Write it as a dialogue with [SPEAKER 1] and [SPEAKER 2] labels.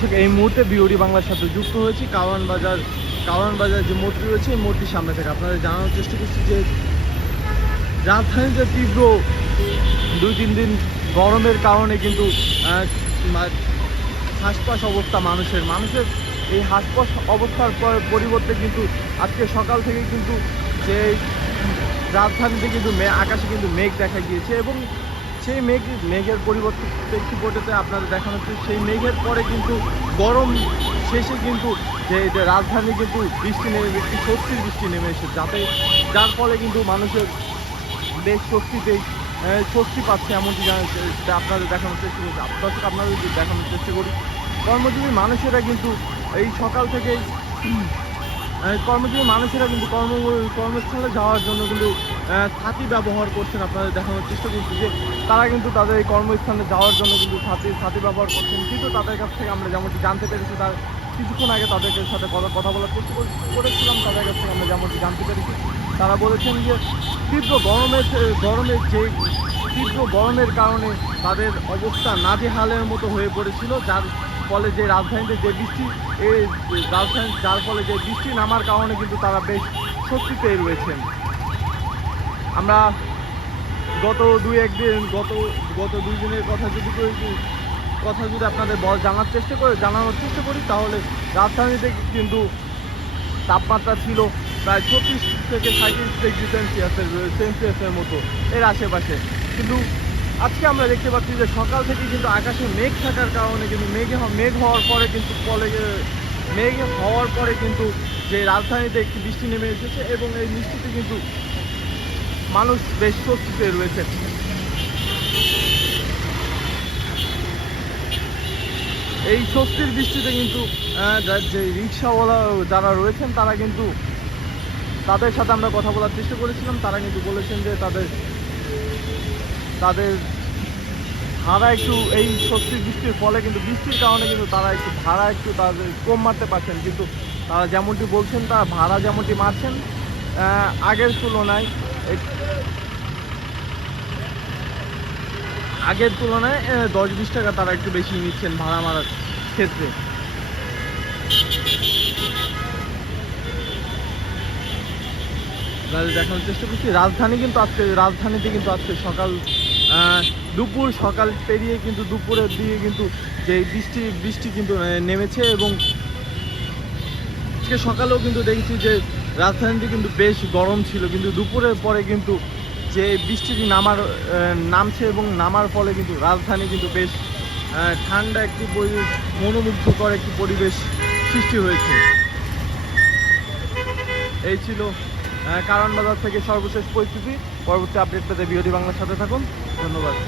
[SPEAKER 1] দর্শক, এই মুহূর্তে বিওডি বাংলার সাথে যুক্ত হয়েছি। কাওয়ান বাজার কাওয়ান বাজার যে মূর্তি রয়েছে, এই মূর্তির সামনে থেকে আপনাদের জানানোর চেষ্টা করছি যে রাজধানীতে তীব্র দুই তিন দিন গরমের কারণে কিন্তু হাসপাস অবস্থা মানুষের। মানুষের এই হাসপাস অবস্থার পর- পরিবর্তে কিন্তু আজকে সকাল থেকে কিন্তু যে রাজধানীতে কিন্তু আকাশে কিন্তু মেঘ দেখা গিয়েছে এবং সেই মেঘ, মেঘের পরিবর্তে প্রেক্ষিপটেতে আপনাদের দেখানো হচ্ছে, সেই মেঘের পরে কিন্তু গরম শেষে কিন্তু যে রাজধানী কিন্তু বৃষ্টি নেমে একটি স্বস্তির বৃষ্টি নেমে এসেছে। যাতে, যার ফলে কিন্তু মানুষের বেশ স্বস্তিতেই স্বস্তি পাচ্ছে এমনটি আপনাদের দেখানোর চেষ্টা করছি। আপনাদের যদি দেখানোর চেষ্টা করি, কর্মজীবী মানুষেরা কিন্তু এই সকাল থেকেই কর্মজীবী মানুষেরা কিন্তু কর্ম, কর্মস্থলে যাওয়ার জন্য কিন্তু ছাতি ব্যবহার করছেন, আপনাদের দেখানোর চেষ্টা করছি যে তারা কিন্তু তাদের এই কর্মস্থানে যাওয়ার জন্য কিন্তু ছাতি ছাতি ব্যবহার করছেন। কিন্তু তাদের কাছ থেকে আমরা যেমনটি জানতে পেরেছি, তার কিছুক্ষণ আগে তাদের সাথে কথা কথা চেষ্টা করেছিলাম। তাদের কাছ থেকে আমরা যেমনটি জানতে পেরেছি, তারা বলেছেন যে তীব্র গরমের গরমের যে, তীব্র গরমের কারণে তাদের অবস্থা নাজেহালের মতো হয়ে পড়েছিল, যার ফলে যে রাজধানীতে যে বৃষ্টি এই রাজধানী, যার ফলে যে বৃষ্টি নামার কারণে কিন্তু তারা বেশ স্বস্তিতেই রয়েছেন। আমরা গত দুই একদিন, গত গত দুই দিনের কথা যদি কথা যদি আপনাদের জানার চেষ্টা করে, জানানোর চেষ্টা করি, তাহলে রাজধানীতে কিন্তু তাপমাত্রা ছিল প্রায় ছত্রিশ থেকে সাঁত্রিশ ডিগ্রি সেলসিয়াসের সেলসিয়াসের মতো এর আশেপাশে। কিন্তু আজকে আমরা দেখতে পাচ্ছি যে সকাল থেকে কিন্তু আকাশে মেঘ থাকার কারণে কিন্তু মেঘে মেঘ হওয়ার পরে কিন্তু ফলে মেঘ হওয়ার পরে কিন্তু যে রাজধানীতে একটি বৃষ্টি নেমে এসেছে এবং এই বৃষ্টিতে কিন্তু মানুষ বেশ স্বস্তিতে রয়েছে। এই স্বস্তির বৃষ্টিতে কিন্তু যে রিক্সাওয়ালা যারা রয়েছেন, তারা কিন্তু তাদের সাথে আমরা কথা বলার চেষ্টা করেছিলাম। তারা কিন্তু বলেছেন যে তাদের তাদের ভাড়া একটু, এই স্বস্তির বৃষ্টির ফলে কিন্তু, বৃষ্টির কারণে কিন্তু তারা একটু ভাড়া একটু তাদের কম মারতে পারছেন। কিন্তু তারা যেমনটি বলছেন, তারা ভাড়া যেমনটি মারছেন আগের তুলনায় আগের তুলনায় দশ বিশ টাকা তারা একটু বেশি নিচ্ছেন ভাড়া মারার ক্ষেত্রে দেখানোর চেষ্টা করছি, রাজধানী কিন্তু আজকে, রাজধানীতে কিন্তু আজকে সকাল দুপুর সকাল পেরিয়ে কিন্তু দুপুরের দিকে কিন্তু যে বৃষ্টি বৃষ্টি কিন্তু নেমেছে এবং আজকে সকালেও কিন্তু দেখেছি যে রাজধানীতে কিন্তু বেশ গরম ছিল, কিন্তু দুপুরের পরে কিন্তু যে বৃষ্টিটি নামার নামছে এবং নামার ফলে কিন্তু রাজধানী কিন্তু বেশ ঠান্ডা একটি পরিবেশ মনোমুগ্ধকর একটি পরিবেশ সৃষ্টি হয়েছে। এই ছিল কারণ বাজার থেকে সর্বশেষ পরিস্থিতি। পরবর্তী আপডেট পেতে বিওডি বাংলার সাথে থাকুন। ধন্যবাদ।